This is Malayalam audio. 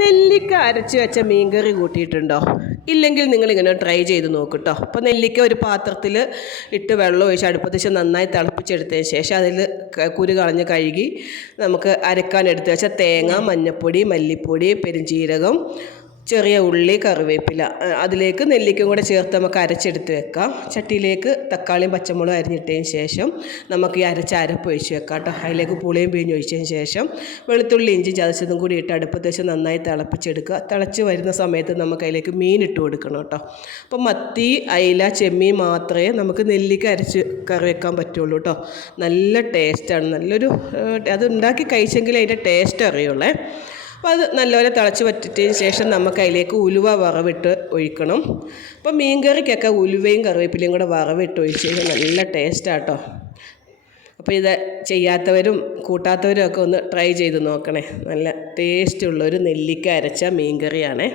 നെല്ലിക്ക അരച്ച് വെച്ച മീൻകറി കൂട്ടിയിട്ടുണ്ടോ? ഇല്ലെങ്കിൽ നിങ്ങളിങ്ങനെ ട്രൈ ചെയ്ത് നോക്കട്ടോ. അപ്പോൾ നെല്ലിക്ക ഒരു പാത്രത്തിൽ ഇട്ട് വെള്ളം ഒഴിച്ച് അടുപ്പത്ത് വെച്ച് നന്നായി തിളപ്പിച്ചെടുത്തതിന് ശേഷം അതിൽ കുരു കളഞ്ഞ് കഴുകി നമുക്ക് അരക്കാൻ എടുത്ത് വെച്ച തേങ്ങ, മഞ്ഞൾപ്പൊടി, മല്ലിപ്പൊടി, പെരുംജീരകം, ചെറിയ ഉള്ളി, കറിവേപ്പില, അതിലേക്ക് നെല്ലിക്കും കൂടെ ചേർത്ത് നമുക്ക് അരച്ചെടുത്ത് വെക്കാം. ചട്ടിയിലേക്ക് തക്കാളിയും പച്ചമുളകും അരിഞ്ഞിട്ടതിന് ശേഷം നമുക്ക് ഈ അരച്ച അരപ്പ് ഒഴിച്ച് വെക്കാം കേട്ടോ. അതിലേക്ക് പുളിയും പിഴിഞ്ഞ് ഒഴിച്ചതിന് ശേഷം വെളുത്തുള്ളി ഇഞ്ചി ചതച്ചതും കൂടി ഇട്ട് അടുപ്പത്ത് വെച്ച് നന്നായി തിളപ്പിച്ചെടുക്കുക. തിളച്ച് വരുന്ന സമയത്ത് നമുക്ക് അതിലേക്ക് മീൻ ഇട്ട് കൊടുക്കണം കേട്ടോ. അപ്പോൾ മത്തി, അയില, ചെമ്മീൻ മാത്രമേ നമുക്ക് നെല്ലിക്ക അരച്ച് കറി വെക്കാൻ പറ്റുള്ളൂ കേട്ടോ. നല്ല ടേസ്റ്റാണ്. നല്ലൊരു അത് ഉണ്ടാക്കി കഴിച്ചെങ്കിൽ അതിൻ്റെ ടേസ്റ്റ് അറിയുള്ളേ. അപ്പോൾ അത് നല്ലപോലെ തിളച്ച് വറ്റിച്ചതിന് ശേഷം നമുക്ക് അതിലേക്ക് ഉലുവ വറവിട്ട് ഒഴിക്കണം. അപ്പോൾ മീൻകറിക്കൊക്കെ ഉലുവയും കറിവേപ്പിലയും കൂടെ വറവിട്ട് ഒഴിച്ച് കഴിഞ്ഞാൽ നല്ല ടേസ്റ്റാട്ടോ. അപ്പോൾ ഇത് ചെയ്യാത്തവരും കൂട്ടാത്തവരും ഒക്കെ ഒന്ന് ട്രൈ ചെയ്ത് നോക്കണേ. നല്ല ടേസ്റ്റുള്ളൊരു നെല്ലിക്ക അരച്ച മീൻകറിയാണേ.